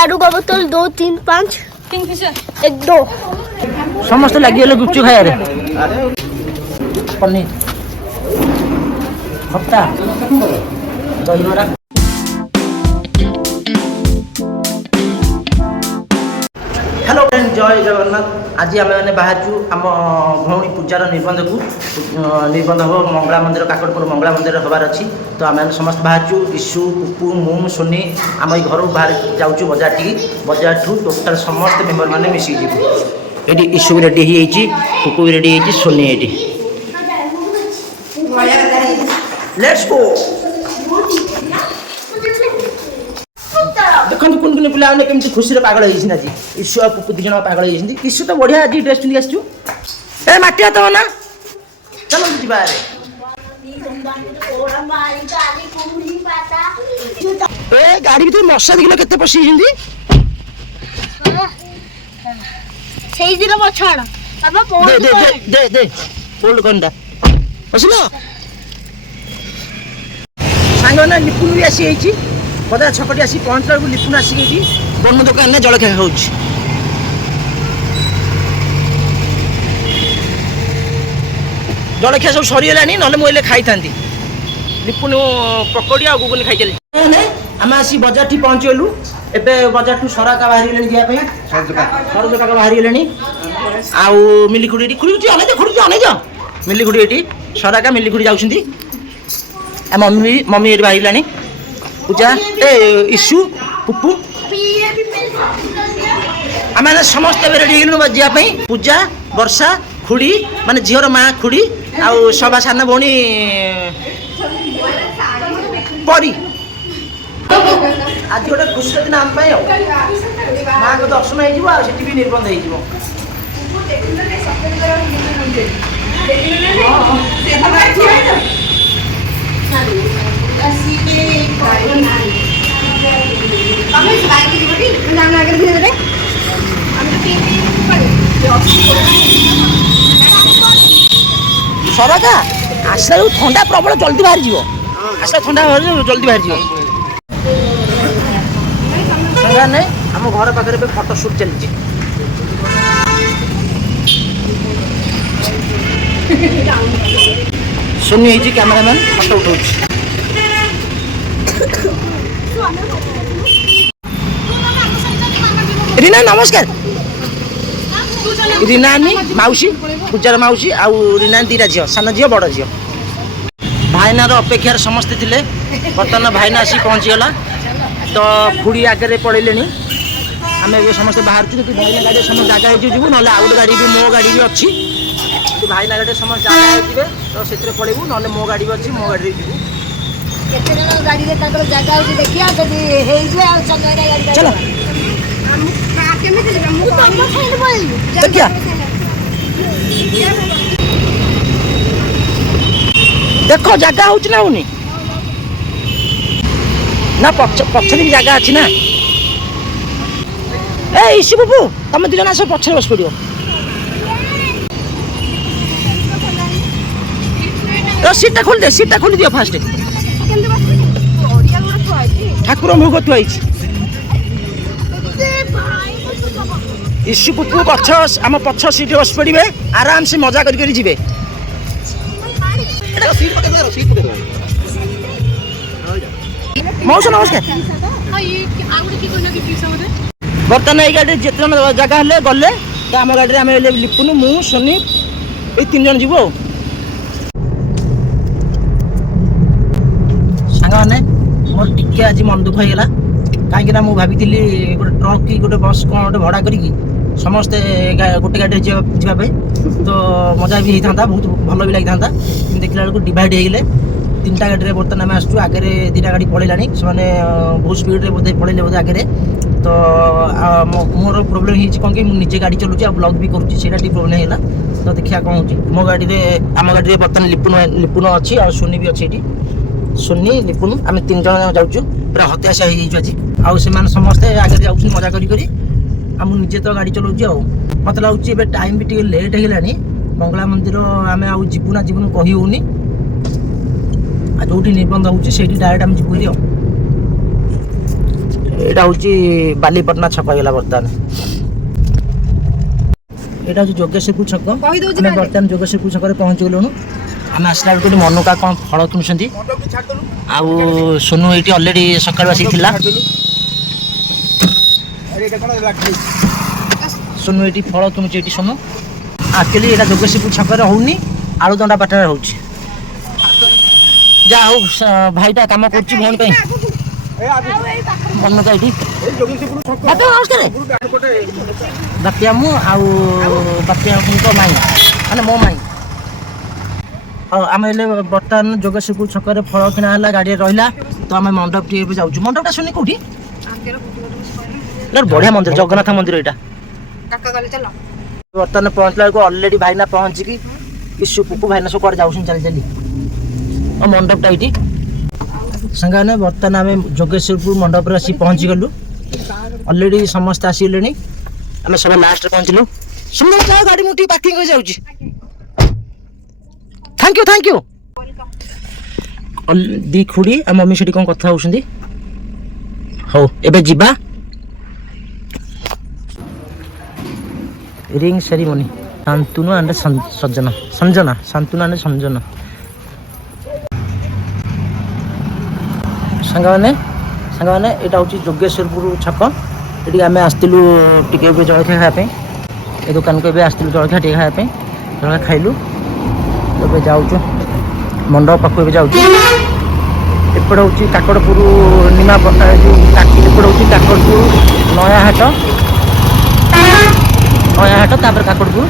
दारू का बोतल 2 3 5 1 2 समस्त लगे गुपचुप खाया पनीर खट्टा दहीबरा हेलो फ्रेंड जय जगन्नाथ आज आम मैंने बाहर आम भौणी पूजार निबंध को निबंध हम मंगला मंदिर काकड़पुर मंगला मंदिर हबार अच्छी तो आम समस्त बाहर ईशु पुपू मु सोनी आम घर बाहर जाऊँ बजार बजार ठू टोटाल समस्त मेम्बर मैंने मिसिक ये ईशु भी रेडी हो पुपू भी रेडी हो सोनी ये लेट्स गो देखो कुन कुन पिला केमती खुशी पागल होती आज ईशु आ पुपू दी जन पागल होती ईशु तो बढ़िया आज ड्रेस पिंधि आसु ए माटी हाथ ना चलो जीवा ए गाड़ी भी मशा देखल केते पसी सेई दिन मछाड़ बाबा पोल दे दे पोल कंडा बसलो सांग ना लिपुन भी आसी आइची बजार छकटी आसी पहुँचला लिपुन आसिक बन दुकान में जलखिया खाऊ जलखिया सब सरीगला ना मुझे खाई था लिपुन पकड़ी आ गुगुनी खाई चली आम आसी बजार टी पहुँचलु एबे बजार ठू सराका बाहरी जावाई सरजोका बाहरी आउ मिलिखुड़ी खुड़ी अनेज मिलिखुड़ी ये सराका मिलिखुड़ी जाऊँगी मम्मी मम्मी ये बाहरी पूजा ए ईशु पुपू आम समस्त रेडी जावाई पूजा वर्षा खुड़ी माने झीर माँ खुड़ी आउ सभा सान भौणी परी आज गोटे खुशी दिन आम माँ को दर्शन हो भी निबंध हो सरका आसला ठंडा प्रबल जल्दी बाहरी जीव आसला ठंडा जल्दी बाहरी जीव नहीं आम घर पाखे फटो सुट चलती सोनी है कैमरामैन फटो उठा रीना नमस्कार रीना मौसी पूजार मौसी आउ रीना दीटा झील सान झील बड़ झील भाईनार अपेक्षार समस्ते थे बर्तमान भाईना आसी पहुँचीगला तो खुड़ी आगे पड़े आम समस्त बाहर भाईना गाड़ी समस्त जगह जीवु ना आउ गोटे गाड़ी भी मो गाड़ी भी अच्छी भाईना गाड़ी समस्त जगह हो तो से पड़ेबू ना मो गाड़ी भी अच्छी मो गाड़ी जीवु चलो देखिया देखो जगह हो ना पक्ष भी जगह अच्छी ना ए ईशु बाबू तुम दुजन आस पछे बस पड़ो सीटा खोल दियो फास्ट ठाकुर भोग थुआई ईशु पुपू पछ आम पछ सीट बस पड़े आराम से मजा कर जी मौसा नमस्कार बर्तमान ये गाड़ी जिते जगह हेल्ले गले तो आम गाड़ी में लिपुन मु सोनी ये 3 जन जीव सांग मैंने मोर टिके आज मन दुख होगा कहीं मुझे भावी गोटे ट्रक कि गोटे बस कौन गोटे भड़ा करी समस्ते गोटे गाड़ी जावाई तो मजा भी होता बहुत भल भी लगी था देखला बेलू डिवाइड हो गले 3टा गाड़ी में बर्तमान आम आसू आगे 2टा गाड़ी पलैला से बहुत स्पीड में बोधे पलैले बोधे आगे तो मोर प्रोब्लेम हो कौन कि मुझे गाड़ी चलुची आ ब्लॉग भी करुँची से प्रोब्लेम है तो देखिए कौन हो मो गाड़ी में आम गाड़ी में बर्तमान लिपुन अच्छी और सोनी भी अच्छी ये सोनी लिपुन आम 3 जन जाऊँ पूरा हत्याशा हो आज आउ से समस्ते आगे जाऊँ मजा करी मुझे तो गाड़ी चलाऊँगी मत लगे टाइम भी लेट होगा मंगला मंदिर आम आबू ना जीवन कही होनी जो निबंध हो डायरेक्ट आम जीव এটা হচ্ছে বালিপটনা ছক হয়েগলা বর্তমান। এটা হচ্ছে যোগেশ্বরপুর ছক। আমি বর্তমান যোগেশ্বরপুর ছকরে পৌঁছি গলুণু। আমি আসলা বেড়ে মনুকা କ'ଣ ଫଳ କିଣୁଛନ୍ତି ଆଉ ସୋନୁ ଏଇଠି ଅଲରେଡ଼ି ସକାଳୁ ଆସିକି ଥିଲା। ସୋନୁ ଏଇଠି ଫଳ କିଣୁଛି ଏଇଠି ସୋନୁ। ଆକ୍ଚୁଆଲି ଏଇଟା ଯୋଗେଶ୍ୱରପୁର ଛକରେ ହଉନି, ଆଳୁଦଣ୍ଡା ପାଟଣାରେ ହଉଛି। ଯାହା ହଉ ଭାଇଟା କାମ କରୁଛି ଭଉଣୀ ପାଇଁ। ମନୁକା ଏଇଠି ନମସ୍କାର। ବାପିଆ ମୁଁ ଆଉ ବାପିଆଙ୍କ ମାଇଁ ମାନେ ମୋ ମାଇଁ। ଆଉ ଆମେ ହେଲେ ବର୍ତ୍ତମାନ ଯୋଗେଶ୍ୱରପୁର ଛକରେ ଫଳ କିଣା ହେଲା, ଗାଡ଼ିରେ ରହିଲା। ତ ଆମେ ମଣ୍ଡପ ଟିକେ ଏବେ ଯାଉଛୁ। ମଣ୍ଡପଟା ଶୁଣି କୋଉଠି? ବଢିଆ ମନ୍ଦିର, ଜଗନ୍ନାଥ ମନ୍ଦିର ଏଇଟା। ବର୍ତ୍ତମାନ ପହଞ୍ଚିଲା ବେଳକୁ ଅଲରେଡି ଭାଇନା ପହଞ୍ଚିକି ଇସୁ ପୁପୁ ଭାଇନା ସବୁ କୁଆଡ଼େ ଯାଉଛନ୍ତି ଚାଲି ଚାଲି। ଆଉ ମଣ୍ଡପଟା ଏଇଠି ସାଙ୍ଗମାନେ। ବର୍ତ୍ତମାନ ଆମେ ଯୋଗେଶ୍ୱରପୁର ମଣ୍ଡପରେ ଆସି ପହଞ୍ଚି ଗଲୁ। ଅଲରେଡି ସମସ୍ତେ ଆସିଗଲେଣି, ଆମେ ସବୁ ଲାଷ୍ଟରେ ପହଞ୍ଚିଲୁ। ସୁନ୍ଦର ଯାଅ, ଗାଡ଼ି ମୁଁ ଟିକେ ପାର୍କିଂ କରି ଯାଉଛି। Thank you. ଦି ଖୁଡ଼ି ଆଉ ମମି ସେଠି କ'ଣ କଥା ହଉଛନ୍ତି। ହଉ ଏବେ ଯିବା। Ring ceremony Shantanu and Sanjana Shantanu and Sanjana. ସାଙ୍ଗମାନେ ଏଇଟା ହେଉଛି ଯୋଗେଶ୍ୱରପୁର ଛକ। ଏଠି ଆମେ ଆସିଥିଲୁ ଟିକେ ଏବେ ଜଳଖିଆ ଖାଇବା ପାଇଁ। ଏ ଦୋକାନକୁ ଏବେ ଆସିଥିଲୁ ଜଳଖିଆ ଟିକେ ଖାଇବା ପାଇଁ। ଜଳଖିଆ ଖାଇଲୁ, ଏବେ ଯାଉଛୁ ମଣ୍ଡପ ପାଖକୁ। ଏବେ ଯାଉଛୁ। ଏପଟେ ହେଉଛି କାକଡ଼ପୁର ନିମାପଟା, ଯେଉଁ ଏପଟେ ହେଉଛି କାକଡ଼ପୁର ନୟାହାଟ, ତାପରେ କାକଡ଼ପୁର।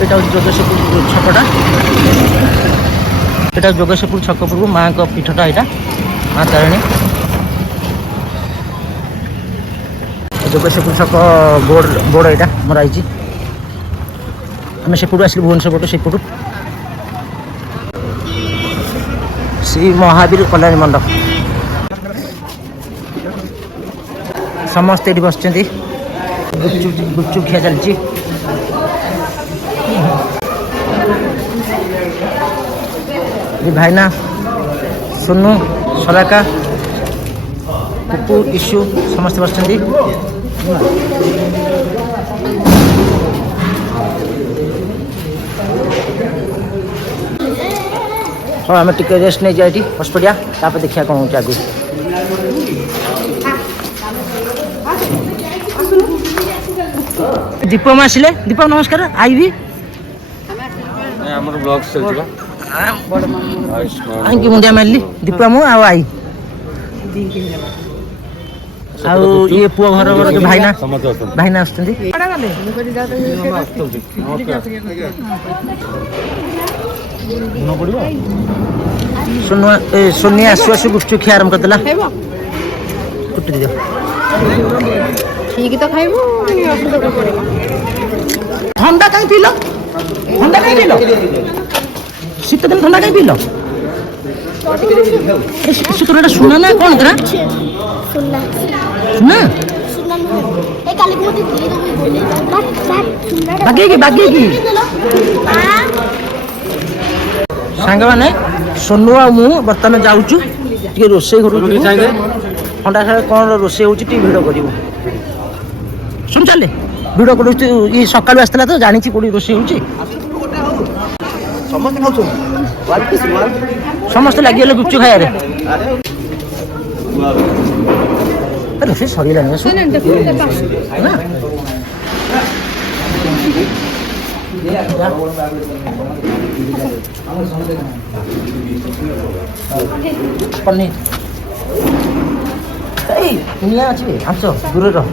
ଏଇଟା ହେଉଛି ଯୋଗେଶ୍ୱରପୁର ଛକଟା। ଏଇଟା ଯୋଗେଶ୍ୱରପୁର ଛକ ପୂର୍ବରୁ ମାଆଙ୍କ ପୀଠଟା, ଏଇଟା ମା ତାରିଣୀ। ଯୋଗେଶ୍ୱରପୁର ଛକ ବୋର୍ଡ ଏଇଟା ମରା ହେଇଛି। ଆମେ ସେପଟୁ ଆସିଲୁ, ଭୁବନେଶ୍ୱର ପଟୁ ସେପଟୁ। ଶ୍ରୀ ମହାବୀର କଲ୍ୟାଣୀ ମଣ୍ଡପ। ସମସ୍ତେ ଏଠି ବସିଛନ୍ତି, ଗୁପଚୁପ ଖିଆ ଚାଲିଛି। ଭାଇନା, ସୋନୁ, ସରାକା, ପୁପୁ, ଇସୁ ସମସ୍ତେ ବସିଛନ୍ତି। ହଁ ଆମେ ଟିକେ ରେଷ୍ଟ ନେଇଯିବା ଏଠି, ବସି ପଡ଼ିଆ, ତାପରେ ଦେଖିବା କ'ଣ ହେଉଛି ଆଗକୁ। ଦୀପମ ଆସିଲେ। ଦୀପମ ନମସ୍କାର। ଆଇବି ଆମର ବ୍ଲଗ ଚାଲିଛି କାହିଁକି ମୁଣ୍ଡିଆ ମାରିଲି। ଦୀପା ମୁଁ ଆଉ ଆଇ ଆଉ ଇଏ ପୁଅ ଘର ଯେଉଁ ଭାଇନା ଆସୁଛନ୍ତି। ସୋନି ଆସୁ ଗୁପଚୁପ ଖିଆ ଆରମ୍ଭ କରିଦେଲା। କୁଟି ଦିଅ ଠିକ ତ ଖାଇବୁ। ଥଣ୍ଡା କାହିଁ ପିଇଲ? ଶୀତ ଦିନ ଥଣ୍ଡା କାହିଁ ପିଇଲ? ସୁନା ନା କ'ଣ ଏଟା? ବାଗେଇକି ସାଙ୍ଗମାନେ ସୋନୁ ଆଉ ମୁଁ ବର୍ତ୍ତମାନ ଯାଉଛୁ ଟିକେ ରୋଷେଇ ଘରକୁ। ଥଣ୍ଡା ସାଙ୍ଗେ କ'ଣ ରୋଷେଇ ହେଉଛି ଟିକେ ଭିଡ଼ିଓ କରିବୁ। ଶୁଣି ଚାଲେ ଭିଡ଼ିଓ କରୁଛୁ। ଇଏ ସକାଳୁ ଆସିଥିଲା ତ, ଜାଣିଛି କେଉଁଠି ରୋଷେଇ ହେଉଛି। ସମସ୍ତେ ଲାଗିଗଲେ ଗୁପଚୁପ ଖାଇବାରେ। ରୋଷେଇ ସରିଗଲାଣି ନା? ପନିର ଏଇ ନିଆଁ ଅଛି, ଆସ ଦୂରରେ ରହ।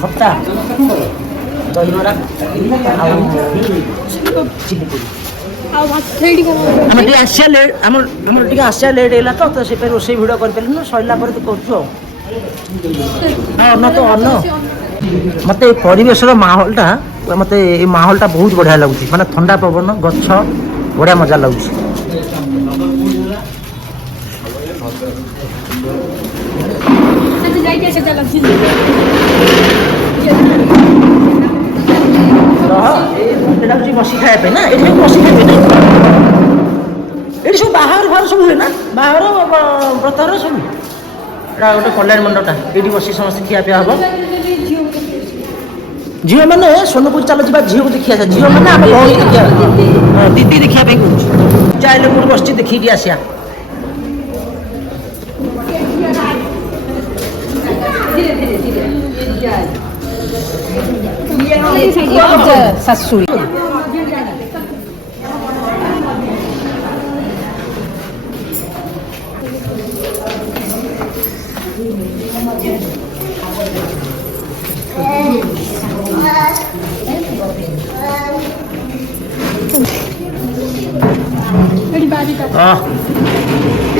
ଖଟା, ଦହିବରା ଆଉ ଚିଲି କୋବି। ଆମେ ଟିକେ ଆସିବା ଲେଟ୍, ଆମର ଟିକେ ଆସିବା ଲେଟ୍ ହେଇଗଲା ତ ସେଥିପାଇଁ ରୋଷେଇ ଭିଡ଼ିଓ କରିପାରିଲୁନି। ସରିଲା ପରେ ତୁ କରୁଛୁ ଆଉ। ମୋତେ ଏ ପରିବେଶର ମାହୋଲଟା, ମୋତେ ଏ ମାହୋଲଟା ବହୁତ ବଢ଼ିଆ ଲାଗୁଛି। ମାନେ ଥଣ୍ଡା ପବନ, ଗଛ, ବଢ଼ିଆ ମଜା ଲାଗୁଛି। ଏଇଟା ହେଉଛି ବସି ଖାଇବା ପାଇଁ ନା? ଏଠି ବସି ଖାଇବେ ନା? ଏଠି ସବୁ ବାହାଘର ସବୁ ହୁଏ ନା? ବାହାଘର ବ୍ରତଘର ସବୁ ଏଇଟା ଗୋଟେ କଲ୍ୟାଣ ମଣ୍ଡପଟା ଏଇଠି ବସି ସମସ୍ତେ ଖିଆପିଆ ହବ। ଝିଅମାନେ ସୋନପୁର ଚାଲ ଯିବା ଝିଅକୁ ଦେଖିବା ଝିଅମାନେ ଆମ ଭଉଣୀ ଦେଖିବା ହଁ ଦିଦି ଦେଖିବା ପାଇଁ କହୁଛୁ ଚାଇଲେ କୋଉଠି ବସିଛି ଦେଖିକି ଆସିବା। ଶାଶୁରୀ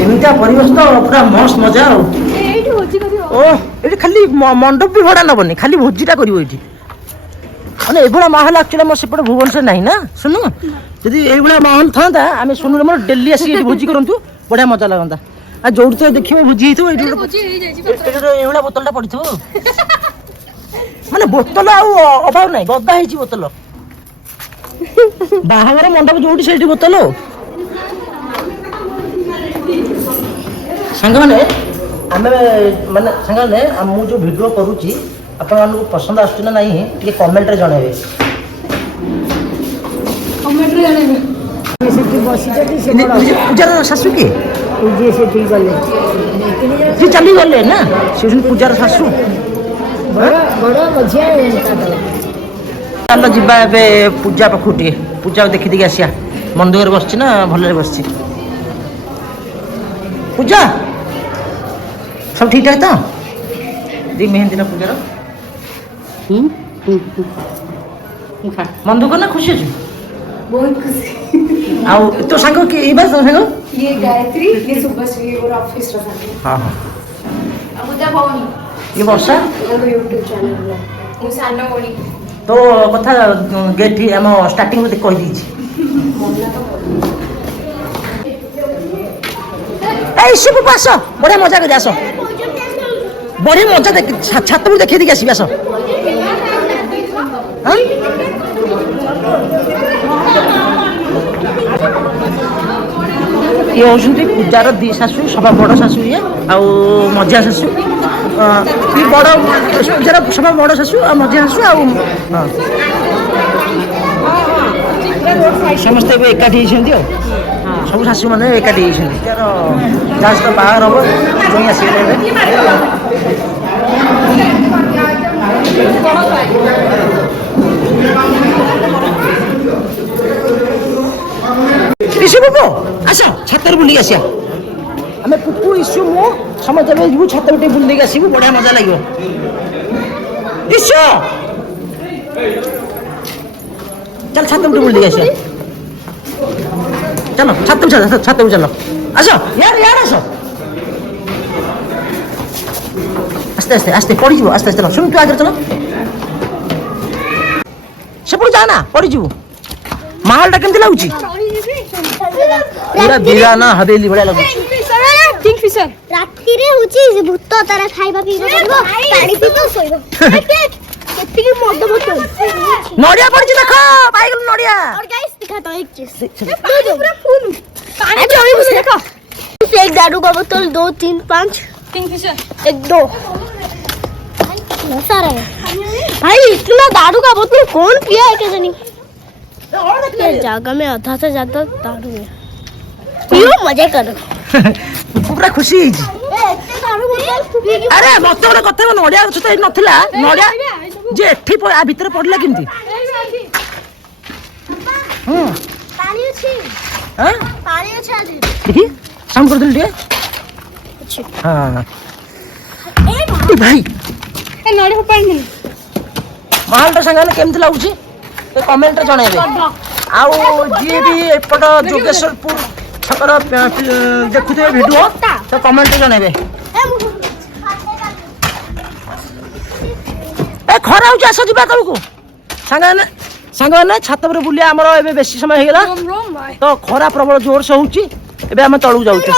ଏମିତିଆ ପରିବେଶ ତ ପୁରା ମସ୍ତ ମଜା ଆଉ। ଓ ଏଠି ଖାଲି ମଣ୍ଡପ ବି ଭଡ଼ା ନବନି ଖାଲି ଭୋଜିଟା କରିବ ଏଇଠି ମାନେ ଏଇଭଳିଆ ମାହୋଲ ଆକ୍ଚୁଆଲି ଆମର ସେପଟେ ଭୁବନେଶ୍ୱର ନାହିଁ ନା ଶୁଣୁ ଯଦି ଏଇଭଳିଆ ମାହୋଲ ଥାନ୍ତା ଆମେ ଶୁଣୁ ଆମର ଡେଲି ଆସିକି ଏଠି ଭୋଜି କରନ୍ତୁ ବଢ଼ିଆ ମଜା ଲାଗନ୍ତା। ଆଉ ଯୋଉଠି ତ ଦେଖିବ ଭୋଜି ହେଇଥିବ ଏଇଠି ଏଇଭଳିଆ ବୋତଲଟା ପଡ଼ିଥିବ ମାନେ ବୋତଲ ଆଉ ଅଭାବ ନାହିଁ ଗଦା ହେଇଛି ବୋତଲ ବାହାଘର ମଣ୍ଡପ ଯୋଉଠି ସେଇଠି ବୋତଲ ସାଙ୍ଗମାନେ ଆମେ ମାନେ ସାଙ୍ଗମାନେ ମୁଁ ଯେଉଁ ଭିଡ଼ିଓ କରୁଛି ଆପଣମାନଙ୍କୁ ପସନ୍ଦ ଆସୁଛି ନା ନାହିଁ ଟିକେ କମେଣ୍ଟରେ ଜଣାଇବେ। ପୂଜାର ଶାଶୁ କିଏ ସେ ଚାଲିଗଲେ ନା ସେ ପୂଜାର ଶାଶୁ ଚାଲ ଯିବା ଏବେ ପୂଜା ପାଖକୁ ଟିକେ ପୂଜା ଦେଖି ଦେଇକି ଆସିବା ମନ ଦୁଃଖରେ ବସିଛି ନା ଭଲରେ ବସିଛି। ପୂଜା सब ठीक ठाक तो दी मेहंदी ना पूजार मन दुख ना खुशी अच्छी बहुत खुशी आओ तो सांग के ई बात सांग ये गायत्री ये सुभश्री ये और ऑफिस रा सांग हां हां अब उदा भवनी ये वर्षा मेरे YouTube चैनल ला मु सानो बोली तो कथा गेट हम स्टार्टिंग में कहि दी छी ए शिव पास बड़े मजा कर आसो बड़ी मजा देख छात पर देखी देखी आस ये होती पूजार दी शाशु सभा बड़ शाशु ये आउ मझिया शाशु ये बड़ पूजार सभा बड़ शाशु आ मझिया शाशु आ समस्ते एकाठी होती सब शाशु मैंने एकाठी होती जहाँ सहित बाहर हम जो आसगले इशू बाबू आस छातर बुलिक आसिया आम पुपू इशू मु समस्त जीव छात उठे बुल आसबू बढ़िया मजा लगे इशू चल छात उठे बुल आसिया चलो छात चलो आस यार यार आस आस्ते आस्ते आस्ते पड़ी जीव आस्ते आस्ते चलो सुन तू आगे चलो सेपट जाना पड़ी जीव माहौलटा केमती लगुच पूरा बिराना हवेली भलिया लगुच किंगफिशर राती रे होची भूत तारा खाइबा पीबा करबो पानी पीबो सोइबो केतिकी मद बोतल नडिया पड़ची देखो बाइगल नडिया और गाइस दिखा तो एक चीज पूरा फूल पानी चोरी बस देखो एक दारू का बोतल 2 3 5 किंगफिशर 1 2 सारा है भाई इतना दारू का बोतल कौन पिया है कैसे नहीं जगह में आधा से ज्यादा दारू है पियो मजे करो पूरा खुशी अरे मत गोटे कथा नड़िया गछ तो नथिला नड़िया जे एठी आ भितर पड़ला केमती पानी अछि हां पानी अछि आदि देखी साउंड कर दिल अच्छे हां ए भाई ए नड़ी पानी माहौल तो संगाने केमती लागुची ए कमेंट रे जणाइबे आउ जी भी एपट जोगेश्वरपुर छकर देखुथे वीडियो तो कमेंट रे जणाइबे ए खरा हो आस जिबा तळको सांगने छात पर बुलिया हमर एबे बेसी समय हे गेला तो खरा प्रबल जोर से होउची एबे हम तळु जाउचे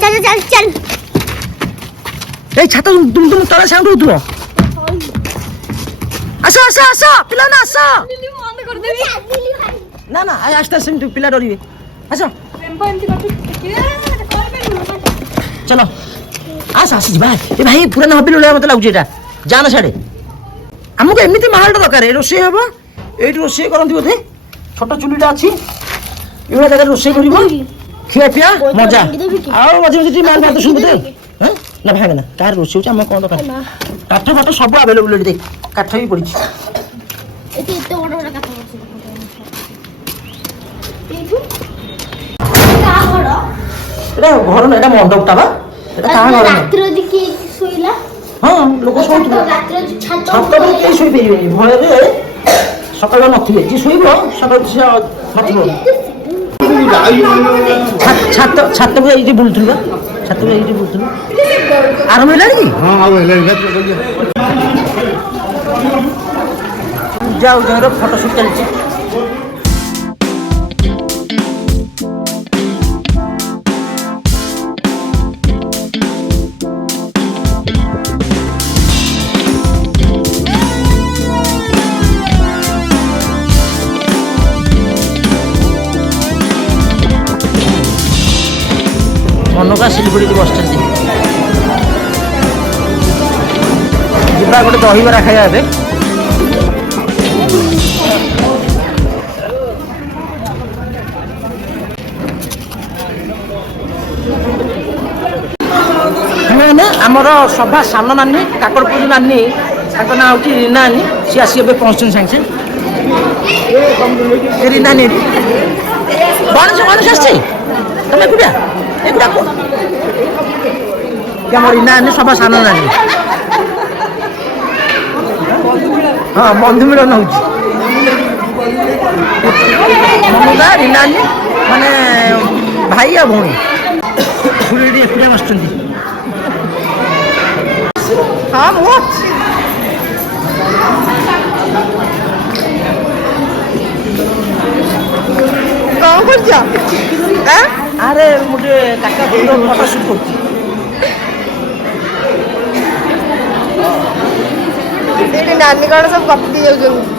चल चल चल ए छात दुम दुम तळे साउंड होतुवा आसो आसो आसो पिला ना आसो ना ना आस्ते आस्ते पिला डरिबे आसो टेम्पो एमती करते ଚାଲ ଆସ ଯିବା। ଏ ଭାଇ ପୁରାନା ହବିଲ ଭଳିଆ ମତେ ଲାଗୁଛି ଏଇଟା। ଯା ନା ସାଡେ। ଆମକୁ ଏମିତି ମାହଲଟା ଦରକାର। ରୋଷେଇ ହବ ଏଇଠି ରୋଷେଇ କରନ୍ତି ବୋଧେ। ଛୋଟ ଚୁଲିଟା ଅଛି ଏଇଭଳିଆ ଜାଗାରେ ରୋଷେଇ କରିବ। ଖିଆ ପିଆ ମଜା। ଆଉ ମଝିରେ ମଝିରେ ଟିକେ ମାଲ ଭାତ ଶୁଣୁ ନା ଭାଗ ନା କାହାର ରୋଷେଇ ହଉଛି ଆମେ କଣ ଦରକାର। କାଠ ଫାଟ ସବୁ ଆଭେଲେବୁଲ ଏଠି। ଦେଖ କାଠ ବି ପଡିଛି। ଏତେ ବଡ ବଡ କାଠ ଅଛି। ଏଟା ଘର ନା, ଏଟା ମଣ୍ଡପଟା ବା। ଏଟା କାହା ଘର ନା? ରାତିରେ ଯଦି କିଏ ଶୋଇଲା ହଁ ଲୋକ ଶୋଉଥିବେ। ଛାତ ଉପରେ କେହି ଶୋଇପାରିବେନି ଭୟରେ। ସକାଳ ନଥିବେ ଯିଏ ଶୋଇବ ସକାଳୁ ସେ ନଥିବ। ଛାତକୁ ଏଇଠି ବୁଲୁଥିଲୁ ବା। ଛାତକୁ ଏଇଠି ବୁଲୁଥିଲୁ। ଆରମ୍ଭ ହେଲାଣି କି? ହଁ ଆଉ ହେଲାଣି ପୂଜା ଉଦୟର ଫଟୋ ସୁଟ୍ ଚାଲିଛି। ମନକା ସିଲିଗୁଡିରେ ବସିଛନ୍ତି। ଯିବା ଗୋଟେ ଦହିବରା ଖାଇବା ଏବେ। ଆମର ସଭା ସାନ ନାନୀ କାକଡ଼ପୁର ନାନୀ, ତାଙ୍କ ନାଁ ହେଉଛି ରୀନା ନାନୀ। ସିଏ ଆସି ଏବେ ପହଞ୍ଚୁଛନ୍ତି ସାଙ୍ଗେ ସାଙ୍ଗେ। ରୀନା ନାନୀ ଗଣେଶ ଆସିଛି। ତମେ ଏକୁଟିଆ ଆମ ରୀନା ନାନୀ ସଭା ସାନ ନାନୀ। ହଁ ବନ୍ଧୁ ମିଳନ ହଉଛି। ମମତା ରୀନା ନାନୀ ମାନେ ଭାଇ ଆଉ ଭଉଣୀ। ଏଠି ଏକୁଟିଆ ବସିଛନ୍ତି। ହଁ ମୁଁ ଅଛି। କଣ କରୁଛ? ଆରେ ମୁଁ ଟିକେ କାକା ଫଟୋ ସୁଟ୍ କରୁଛି। ସେଇଠି ନାନୀ କଣ ସବୁ ଗପି ଯାଉଛନ୍ତି।